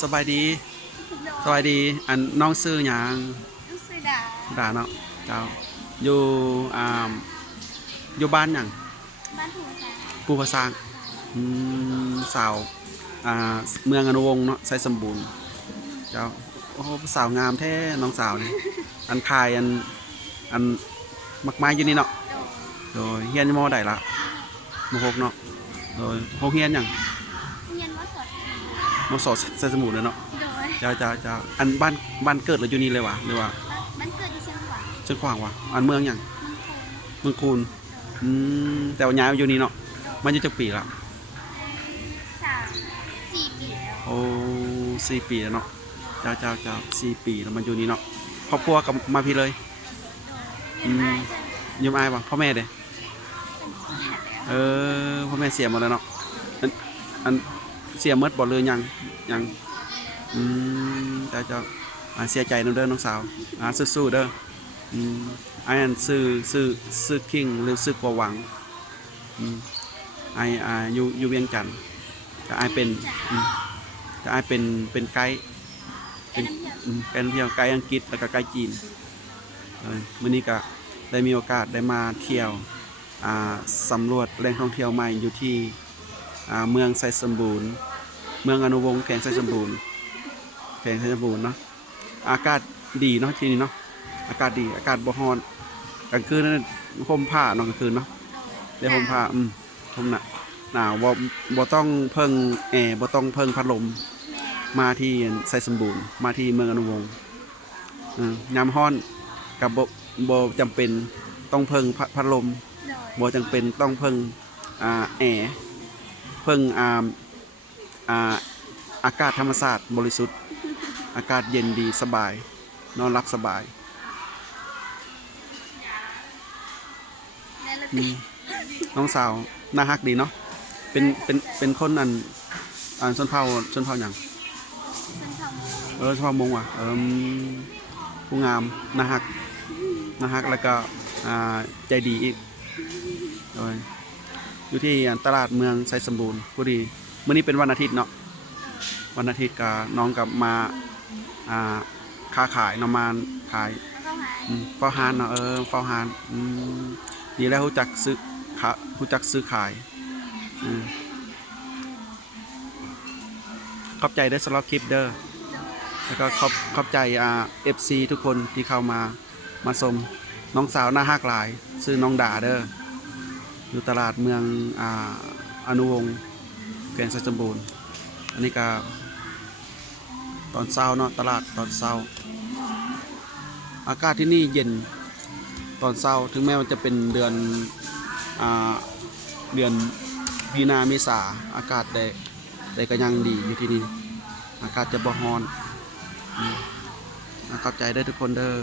สบายดีสบายดีอันน้องซื้อหยังลูกเสือดาด่าเนาะเจ้าอยู่อ่าอยู่บ้านหยังบ้านผัวสาปูภาษางอืสาวอ่าเมืองอนุวงศ์เนาะไซสมบูรณ์เจ้าโอ้โหสาวงามแท้น้องสาวนี่อันคายอันมักไม้อยู่นี่เนาะโดยเฮียนมอได้ละมหกเนาะโดยหกเฮียนหยังเรียนว่าสอดมสอไซสมบูรณ์เลยเนาะโดยเจ้าอันบ้านเกิดเราอยู่นี่เลยวะหรือว่ามันเกิดที่เชียงหวานเชียงขวางวะอันเมืองหยังมันโคเมืองคูนแต่ว่าย้ายมาอยู่นี่เนาะมันอยู่จักปีละสามสี่ปีแล้วโอ้4 ปีแล้วเนาะเจ้า4 ปีแล้วมันอยู่นี่เนาะครอบครัวกับมาพี่เลยโดยยืมอายป่ะพ่อแม่เด้เป็นเสียแล้วพ่อแม่เสียหมดแล้วเนาะอันเสียหมดบ่เลยยังเจ้าเสียใจน้ำเด้อน้องสาวสู้ๆเด้อไอ้อันซื้อคิงหรือซื้อกหวังไอ้อยู่เวียงจันทน์ก็ไอ้เป็นก็ไอ้เป็นไกด์เป็นไกด์ท่องเที่ยวไกด์อังกฤษแล้วก็ไกด์จีนมื้อนี้ก็ได้มีโอกาสได้มาเที่ยวสำรวจแหล่งท่องเที่ยวใหม่อยู่ที่เมืองไซสมบูรณ์เมืองอนุวงศ์แขวงไซสมบูรณ์เนาะอากาศดีเนาะที่นี่เนาะอากาศดีอากาศบ่ร้อนกลางคืนนั้นห่มผ้าเนาะกลางคืนเนาะได้ห่มผ้าห่มหนาวบ่ต้องเพิ่งแอร์บ่ต้องเพิ่งพัดลมมาที่ไซสมบูรณ์มาที่เมืองอนุวงศ์ยามร้อนกับบ่จำเป็นต้องเพิ่งพัดลมบ่จำเป็นต้องเพิ่งแอร์เพิ่งอากาศธรรมชาติบริสุทธิ์อากาศเย็นดีสบายนอนหลับสบายน้องสาวน่าฮักดีเนาะเป็นคนชนเผ่าหยังชนเผ่ามงว่ะผู้งามน่าฮักแล้วก็ใจดีอีกอยู่ที่ตลาดเมืองไซสมบูรณ์พอดีมื้อนี้เป็นวันอาทิตย์เนาะวันอาทิตย์กับน้องกับมาค้าขายนำมาขายเฝ้าฮานเนาะเฝ้าฮานดีแล้วรู้จักซื้อขายขอบใจได้สำหรับคลิปเด้อแล้วก็ขอบใจFC ทุกคนที่เข้ามาชมน้องสาวน่าฮักหลายชื่อน้องดาเด้ออยู่ตลาดเมืองอนุวงศ์แขวงไซสมบูรณ์อันนี้ก็ตอนเช้าเนาะตลาดตอนเช้าอากาศที่นี่เย็นตอนเช้าถึงแม้ว่าจะเป็นเดือนมีนาเมษาอากาศได้ก็ยังดีอยู่ที่นี่อากาศจะบ่ร้อนเข้าใจได้ทุกคนเด้อ